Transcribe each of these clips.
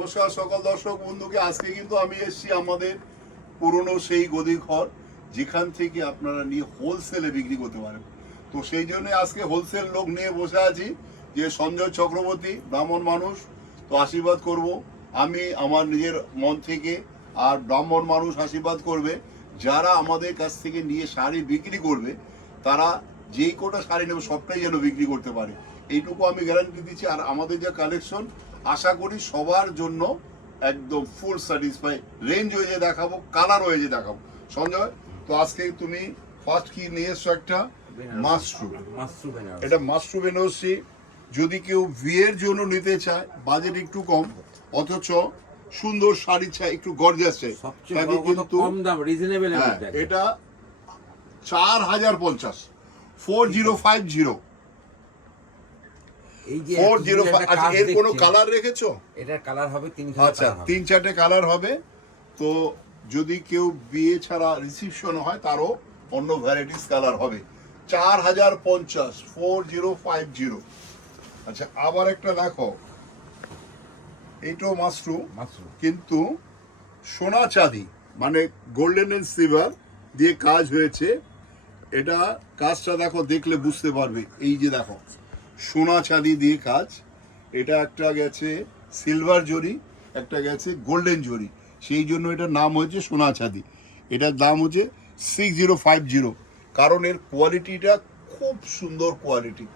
নমস্কার সকল দর্শক বন্ধুকে। আজকে কিন্তু আমি এসেছি আমাদের পুরনো সেই গদি ঘর, যেখান থেকে আপনারা নিয়ে হোলসেলে বিক্রি করতে পারেন। তো সেই জন্য আজকে হোলসেল লোক নিয়ে বসে আছি, যে সঞ্জয় চক্রবর্তী, ব্রাহ্মণ মানুষ। তো আশীর্বাদ করব আমি আমার নিজের মন থেকে, আর ব্রাহ্মণ মানুষ আশীর্বাদ করবে যারা আমাদের কাছ থেকে নিয়ে শাড়ি বিক্রি করবে, তারা যেই কোটা শাড়ি নেবে সবটাই যেন বিক্রি করতে পারে, এইটুকু আমি গ্যারান্টি দিচ্ছি। আর আমাদের যে কালেকশন, আশা করি সবার জন্য একদম ফুল স্যাটিসফাই। রেঞ্জ হয়ে যে দেখাবো, কালার হয়ে যে দেখাবো। সঞ্জয়, তো আজকে তুমি ফার্স্ট কি নিয়ে এসছো? একটা মাশরুম। এটা মাশরুম বেনারসি। যদি কেউ বিয়ের জন্য নিতে চায়, বাজেট একটু কম, অথচ সুন্দর শাড়ি চাই, একটু গর্জাস চাই, তাকে কিন্তু কম দাম, রিজনেবল। এটা 4050 4050 এই যে 405। আচ্ছা, এর কোনো কালার রেখেছো? এটার কালার হবে আচ্ছা, 3-4টে কালার হবে। তো যদি কেউ বিয়ে ছাড়া রিসিপশন হয়, তারও অন্য ভ্যারাইটিস কালার হবে। 4050 4050। আচ্ছা, আবার একটা দেখো, এইটাও মাশরুম, কিন্তু সোনা চাঁদি, মানে গোল্ডেন এন্ড সিলভার দিয়ে কাজ হয়েছে। এটা কাজটা দেখো, দেখলে বুঝতে পারবে। এই যে দেখো, সোনা চাঁদি দিয়ে কাজ। এটা একটা গেছে সিলভার জরি, একটা গেছে গোল্ডেন জরি, সেই জন্য এটার নাম হয়েছে সোনা চাঁদি। এটার দাম হচ্ছে 6050, কারণ এর কোয়ালিটিটা খুব সুন্দর কোয়ালিটি।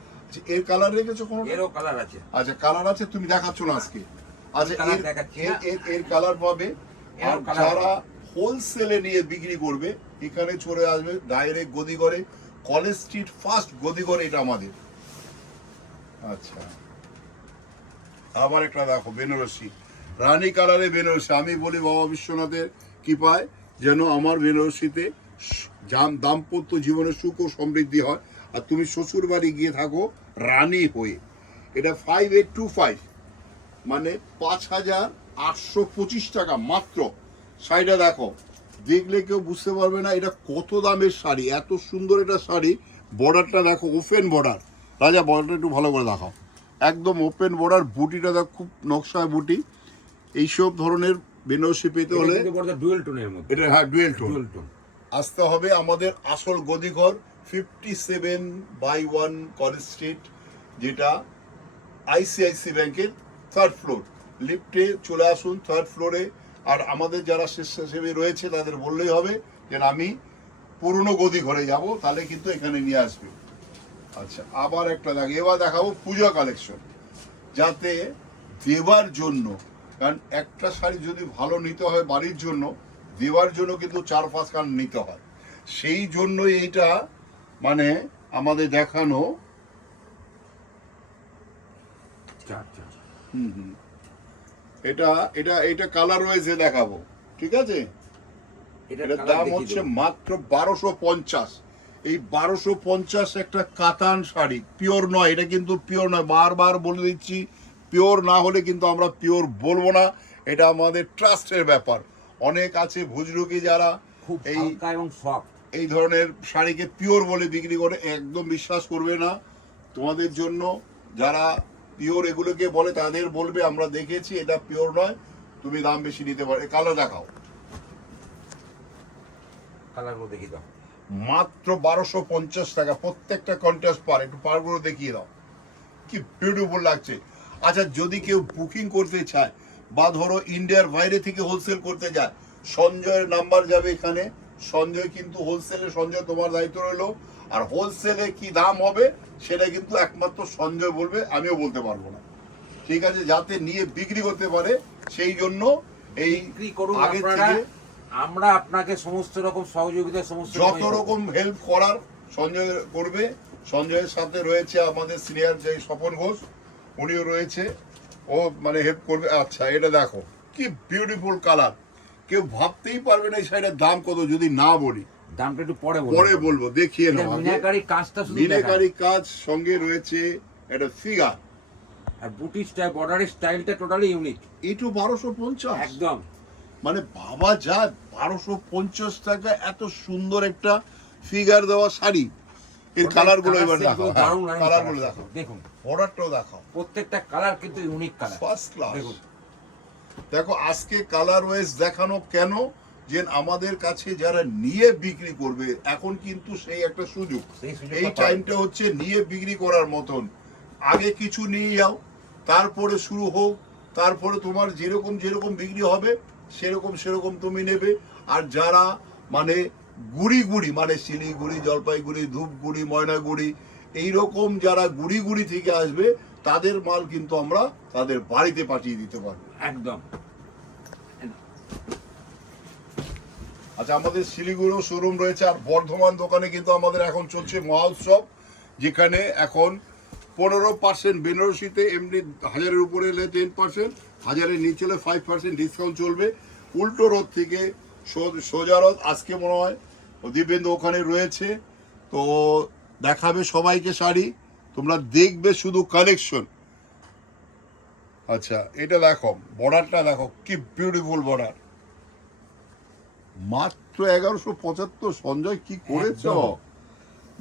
এর কালার রেখেছো কোনো? এরও কালার আছে। আচ্ছা, কালার আছে, তুমি দেখাচ্ছ না আজকে? আচ্ছা, এর কালার পাবে। আর যারা হোলসেলে নিয়ে বিক্রি করবে, এখানে চলে আসবে ডাইরেক্ট গদিঘরে, কলেজ স্ট্রিট ফার্স্ট গদিঘর, এটা আমাদের। আচ্ছা, আবার একটা দেখো বেনারসি, রানী কালারে বেনারসি। আমি বলি বাবা বিশ্বনাথের কৃপায় যেন আমার বেনারসিতে দাম্পত্য জীবনে সুখ ও সমৃদ্ধি হয়, আর তুমি শ্বশুর বাড়ি গিয়ে থাকো রানী হয়ে। এটা 5825, মানে 5825 টাকা মাত্র। শাড়িটা দেখো, দেখলে কেউ বুঝতে পারবে না এটা কত দামের শাড়ি। এত সুন্দর এটা শাড়ি। বর্ডারটা দেখো, ওপেন বর্ডার। রাজা, বর্ডারটা একটু ভালো করে দেখাও। একদম ওপেন বর্ডার। বুটিটা দেখো, খুব নকশায় বুটি। এইসব ধরনের বেনারসি পেতে হলে ডুয়েল টোনের মধ্যে, এটা, হ্যাঁ, ডুয়েল টোন আসতে হবে। আমাদের আসল গদিঘর 57/1 কলেজ স্ট্রিট, যেটা আইসিআইসি ব্যাংকের 3rd ফ্লোর। লিফটে চলে আসুন 3rd ফ্লোরে। আর আমাদের যারা স্বেচ্ছাসেবী রয়েছে, তাদের বললেই হবে যে আমি পুরনো গদি ঘরে যাব, তাহলে কিন্তু এখানে নিয়ে আসবে। আচ্ছা, আবার একটা এবার দেখাবো পূজা কালেকশন, যাতে দেবার জন্য। কারণ একটা শাড়ি যদি ভালো নিতে হয় বাড়ির জন্য, দেওয়ার জন্য কিন্তু 4-5 খান নিতে হয়। সেই জন্যই এইটা মানে আমাদের দেখানো। এটা এটা এটা কালার রয়েছে, দেখাবো, ঠিক আছে? এটার দাম হচ্ছে মাত্র 1250। এই 1250 একটা কাতান শাড়ি, পিওর নয়, এটা কিন্তু পিওর নয়, বারবার বলে দিচ্ছি। পিওর না হলে কিন্তু আমরা পিওর বলবো না, এটা আমাদের ট্রাস্টের ব্যাপার। অনেক আছে ভুজরুকি যারা এই ধরনের শাড়িকে পিওর বলে বিক্রি করে, একদম বিশ্বাস করবে না। তোমাদের জন্য যারা পিওর এগুলোকে বলে, তাদের বলবে আমরা দেখেছি এটা পিওর নয়, তুমি দাম বেশি নিতে পারো। কালার দেখাও, কালারগুলো দেখিয়ে দাও। মাত্র 1250 টাকা প্রত্যেকটা কন্ট্রাস্ট পার। একটু পারগুলো দেখিয়ে দাও, কি বিউটিফুল লাগছে। আচ্ছা, যদি কেউ বুকিং করতে চায়, বা ধরো ইন্ডিয়ার বাইরে থেকে হোলসেল করতে যায়, সঞ্জয়ের নাম্বার যাবে এখানে। সঞ্জয় কিন্তু হোলসেলে, সঞ্জয় তোমার দায়িত্ব রইলো। আর হোলসেলে কি দাম হবে সেটা কিন্তু একমাত্র সঞ্জয় বলবে, আমিও বলতে পারবো না, ঠিক আছে? যাতে নিয়ে বিক্রি করতে পারে, সেই জন্য এই আগে থেকে আমরা আপনাকে সমস্ত রকম সহযোগিতা, সমস্ত যত রকম হেল্প করার সঞ্জয় করবে। সঞ্জয়ের সাথে রয়েছে আমাদের সিনিয়র যে স্বপন ঘোষ, উনিও রয়েছে, ও মানে হেল্প করবে। আচ্ছা, এটা দেখো কি বিউটিফুল কালার। কেউ ভাবতেই পারবে না এই শাড়িটার দাম কত যদি না বলি। দামটা একটু পরে বলবো, দেখিয়ে নাও। মিনাকারি কাজটা, মিনাকারি কাজ, সঙ্গে রয়েছে একটা ফিগার, আর বুটি স্টাইল, বর্ডারের স্টাইলটা টোটালি ইউনিক। এটু 1250 একদম, মানে ভাবা যায় 1250 টাকা এত সুন্দর একটা ফিগার দেওয়া শাড়ি। এর কালার গুলো এবার দেখো, কালার গুলো দেখো, দেখুন, বর্ডারটাও দেখাও। প্রত্যেকটা কালার কিন্তু ইউনিক কালার, ফার্স্ট ক্লাস। দেখুন দেখো আজকে কালার ওয়াইজ দেখানো কেন, যে আমাদের কাছে যারা নিয়ে বিক্রি করবে এখন কিন্তু সেই একটা সুযোগ, এই টাইমটা হচ্ছে নিয়ে বিক্রি করার মতন। আগে কিছু নিয়ে যাও, তারপরে শুরু হোক, তারপরে তোমার যেরকম যেরকম বিক্রি হবে সেরকম সেরকম তুমি নেবে। আর যারা মানে গুড়ি গুড়ি মানে শিলিগুড়ি, জলপাইগুড়ি, ধূপগুড়ি, ময়নাগুড়ি এইরকম যারা গুড়ি গুড়ি থেকে আসবে তাদের মাল কিন্তু আমরা তাদের বাড়িতে পাঠিয়ে দিতে পারবো একদম। আচ্ছা, আমাদের শিলিগুড়িও শোরুম রয়েছে, আর বর্ধমান দোকানে কিন্তু আমাদের এখন চলছে মহোৎসব, যেখানে এখন 15% বেনারসিতে এমনি 1000-এর উপরে এলে 10%, 1000-এর নিচে হলে 5% ডিসকাউন্ট চলবে। উল্টো রোড থেকে সোজা রোড আজকে মনে হয় দিব্যেন্দু ওখানে রয়েছে, তো দেখাবে সবাইকে শাড়ি, তোমরা দেখবে শুধু কালেকশন। আচ্ছা, এটা দেখো, বর্ডারটা দেখো কি বিউটিফুল বর্ডার, মাত্র 1175। সঞ্জয় কি করেছ,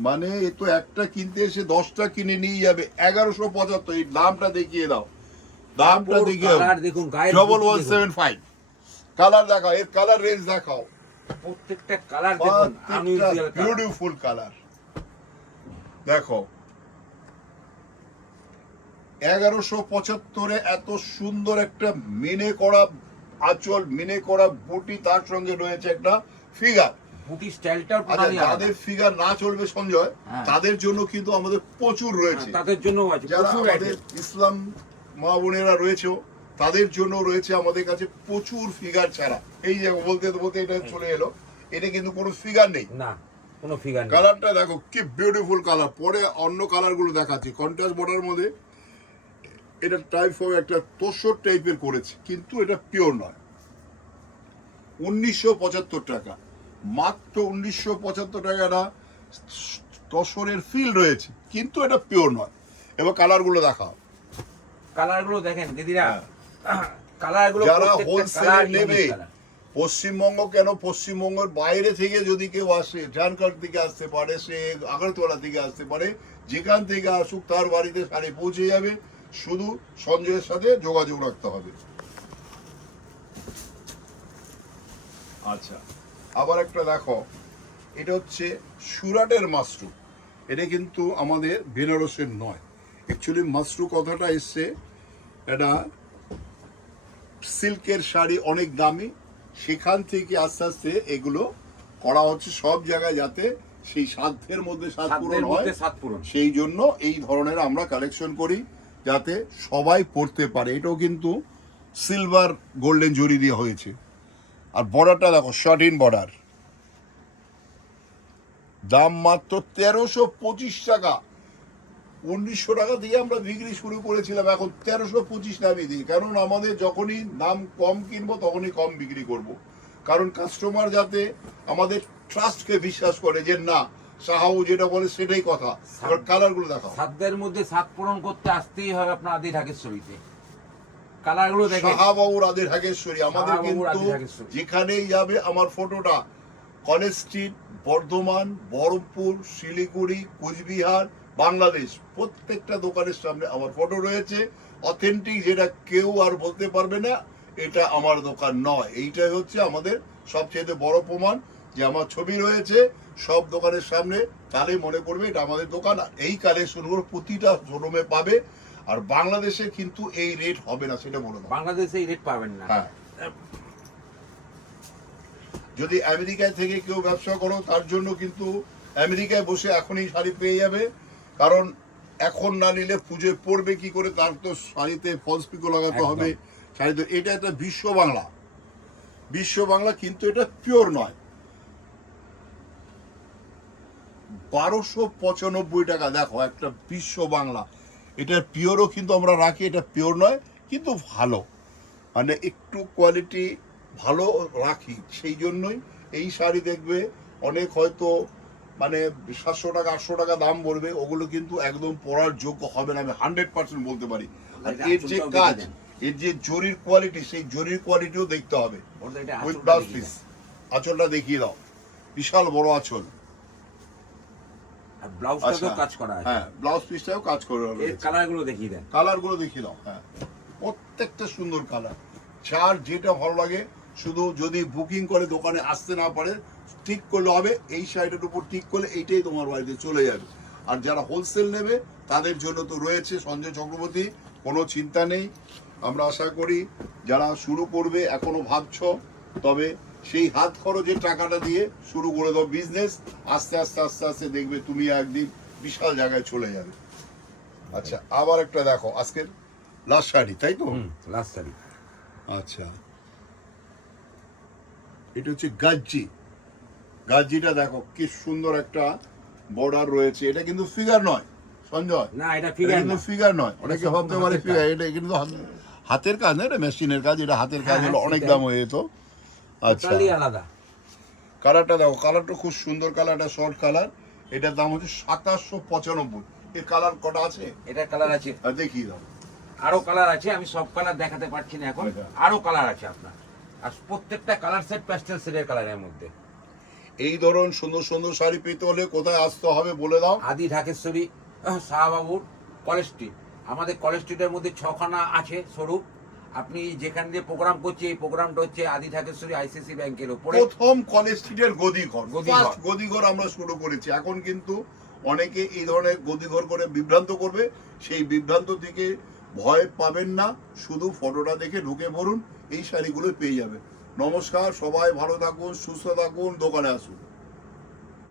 মানে এ তো একটা কিনতে এসে 10টা কিনে নিয়ে যাবে। 1175, এই দামটা দেখিয়ে দাও, দামটা দেখিয়ে দাও। দেখুন 1175 কালার দেখাও, এর কালার রেঞ্জ দেখাও, প্রত্যেকটা কালার দেখুন, আনইউজুয়াল কালার, বিউটিফুল কালার। দেখো 1175-এ এত সুন্দর একটা মিনে করা আঁচল, মিনে করা বুটি, তার সঙ্গে রয়েছে একটা ফিগার। বুটি স্টাইলটাও আচ্ছা, টোটালি আলাদা। যাদের ফিগার না চলবে সঞ্জয়, হ্যাঁ। তাদের জন্য কিন্তু আমাদের প্রচুর রয়েছে, তাদের জন্য আছে যারা প্রচুর আমাদের item। ইসলাম মা বোনেরা রয়েছে তাদের জন্য রয়েছে আমাদের কাছে প্রচুর ফিগার ছাড়া। এই যে বলতে বলতে এটা চলে এলো, এটা কিন্তু কোনো ফিগার নেই, না কোনো ফিগার নেই। কালারটা দেখো কি বিউটিফুল কালার। পরে অন্য কালারগুলো দেখাচ্ছি, কন্ট্রাস্ট বর্ডার মধ্যে এটা টাইপ হবে একটা তোষর টাইপের করেছে, কিন্তু এটা পিওর নয়। 1975 টাকা, মাত্র 1975 টাকাটা তসরের ফিল রয়েছে, কিন্তু এটা পিওর নয়। এবার কালারগুলো দেখাও, কালারগুলো দেখেন দিদিরা, হ্যাঁ। কালারগুলো যারা প্রত্যেকটা হোলসেলে কালার নেবে, ইউনিক কালার। পশ্চিমবঙ্গ কেন, পশ্চিমবঙ্গের বাইরে থেকে যদি কেউ আসে, ঝাড়খণ্ড থেকে আসতে পারে, সে আগরতলা থেকে আসতে পারে, যেখান থেকে আসুক তার বাড়িতে শাড়ি পৌঁছে যাবে, শুধু সঞ্জয়ের সাথে যোগাযোগ রাখতে হবে। আচ্ছা, আবার একটা দেখো, এটা হচ্ছে সুরাটের মাশরু, এটা কিন্তু আমাদের বেনারসের নয়। অ্যাকচুয়ালি মাশরু কথাটা এসছে, এটা সিল্কের শাড়ি অনেক দামি, সেখান থেকে আস্তে আস্তে এগুলো করা হচ্ছে সব জায়গায়, যাতে সেই সাধ্যের মধ্যে স্বাদ পূরণ সাধ্যের হয়, মধ্যে স্বাদ পূরণ। সেই জন্য এই ধরনের আমরা কালেকশন করি, যাতে সবাই পড়তে পারে। এটাও কিন্তু সিলভার গোল্ডেন জরি দিয়ে হয়েছে। আর বর্ডারটা দেখো, শর্ট ইন বর্ডার, দাম মাত্র 1325 টাকা। 1900 টাকা দিয়ে আমরা বিক্রি শুরু করেছিলাম, এখন 1325 নামে দিই, কারণ আমাদের যখনই দাম কম কিনবো তখনই কম বিক্রি করব। কারণ কাস্টমার যাতে আমাদের ট্রাস্টকে বিশ্বাস করে, যে না সাহাবু যেটা বলে সেটাই কথা। এবার কালারগুলো দেখাও, সাধ্যের মধ্যে স্বাদ পূরণ করতে আসতেই হবে আপনার আদি ঢাকেশ্বরীতে। কালারগুলো দেখেন, শাহাবাবুর আদি ঢাকেশ্বরী আমাদের শাহাবাবুর কিন্তু আদি ঢাকেশ্বরী। যেখানেই যাবে আমার ফটোটা, কলেজ স্ট্রিট, বর্ধমান, বহরমপুর, শিলিগুড়ি, কোচবিহার, বাংলাদেশ, প্রত্যেকটা দোকানের সামনে আমার ফটো রয়েছে। অথেন্টিক, যেটা কেউ আর বলতে পারবে না এটা আমার দোকান নয়। এইটাই হচ্ছে আমাদের সবচেয়ে বড় প্রমাণ, যে আমার ছবি রয়েছে সব দোকানের সামনে, তাহলে মনে করবে এটা আমাদের দোকান। আর এই কালেকশনগুলো প্রতিটা শোরুমে পাবে। আর বাংলাদেশে কিন্তু এই রেট হবে না, সেটা বলে দাও। বাংলাদেশে এই রেট পাবেন না। হ্যাঁ, যদি আমেরিকায় থেকে কেউ ব্যবসা করো তার জন্য কিন্তু আমেরিকায় বসে এখনই শাড়ি পেয়ে যাবে, কারণ এখন না নিলে পুজোয় পড়বে কি করে, তার তো শাড়িতে ফলস পিকো লাগাতে একদম। হবে শাড়িতে। এটা একটা বিশ্ব বাংলা, বিশ্ব বাংলা, কিন্তু এটা পিওর নয়। 1295 টাকা, দেখো একটা বিশ্ব বাংলা, এটা পিওরও কিন্তু আমরা রাখি, এটা পিওর নয় কিন্তু ভালো, মানে একটু কোয়ালিটি ভালো রাখি, সেই জন্যই এই শাড়ি দেখবে অনেক হয়তো মানে 700 টাকা 800 টাকা দাম বলবে, ওগুলো কিন্তু একদম পরার যোগ্য হবে না, আমি 100% বলতে পারি। আর এর যে কাজ, এর যে জরির কোয়ালিটি, সেই জরির কোয়ালিটিও দেখতে হবে। উইথ ব্লাউজ পিস, আঁচলটা দেখিয়ে দাও, বিশাল বড় আঁচল, ব্লাউজটাতেও কাজ করা আছে। হ্যাঁ, ব্লাউজ পিসটাও কাজ করে এর কালারগুলো দেখিয়ে দেন। কালারগুলো দেখিয়ে দাও। হ্যাঁ, প্রত্যেকটা সুন্দর কালার, যার যেটা ভালো লাগে, শুধু যদি বুকিং করে দোকানে আসতে না পারে ঠিক করলে হবে, এই সাইডের উপর ঠিক করলে এইটাই তোমার বাড়িতে চলে যাবে। আর যারা হোলসেল নেবে তাদের জন্য তো রয়েছে সঞ্জয় চক্রবর্তী, কোনো চিন্তা নেই। আমরা আশা করি যারা শুরু করবে এখনো ভাবছো, তবে সেই হাত খরচের টাকাটা দিয়ে শুরু করে দাও বিজনেস, আস্তে আস্তে আস্তে আস্তে দেখবে তুমি একদিন বিশাল জায়গায় চলে যাবে। আচ্ছা, আবার একটা দেখো আজকের লাস্ট শাড়ি, তাই তো? লাস্ট শাড়ি। আচ্ছা, এটা হচ্ছে গাজ্জি। গাজ্জিটা দেখো কি সুন্দর একটা বর্ডার রয়েছে। এটা কিন্তু ফিগার নয় সঞ্জয়, না এটা এটা ফিগার কিন্তু না, ফিগার নয়। অনেকে সম্পূর্ণ ভাবতে পারে হাতের ফিগার, কাজ। এটা কিন্তু হাতের কাজ না, এটা মেশিনের কাজ। এটা হাতের কাজ হ্যাঁ, হলো অনেক সেটাই। দাম হয়ে যেত। আচ্ছা, টোটালি আলাদা। কালারটা দেখো, কালারটা খুব সুন্দর কালার, এটা শর্ট কালার। এটার দাম হচ্ছে 2795। এর কালার কটা আছে? এটার কালার আছে, আর দেখিয়ে দাও। আরো কালার আছে, আমি সব কালার দেখাতে পারছি না এখন, আচ্ছা। আরো কালার আছে আপনার। আর প্রত্যেকটা কালার সেট প্যাস্টেল শেডের কালারের মধ্যে। এই ধরুন সুন্দর সুন্দর শাড়ি পেতে হলে কোথায় আসতে হবে বলে দাও। আদি ঢাকেশ্বরী শাহবাবুর কলেজ স্ট্রিট। আমাদের কলেজ স্ট্রিটের মধ্যে 6খানা আছে শোরুম। আপনি যেখান দিয়ে প্রোগ্রাম করছি, এই প্রোগ্রামটা হচ্ছে আদি ঢাকেশ্বরী আইসিসি ব্যাংকের উপরে। প্রথম কলেজ স্ট্রিটের গদিঘর, গদিঘর। ফার্স্ট গদিঘর আমরা শুরু করেছি। এখন কিন্তু অনেকে এই ধরনের গদিঘর করে বিভ্রান্ত করবে, সেই বিভ্রান্ত থেকে ভয় পাবেন না, শুধু ফটোটা দেখে ঢুকে পড়ুন, এই শাড়িগুলো পেয়ে যাবে। নমস্কার, সবাই ভালো থাকুন, সুস্থ থাকুন, দোকানে আসুন।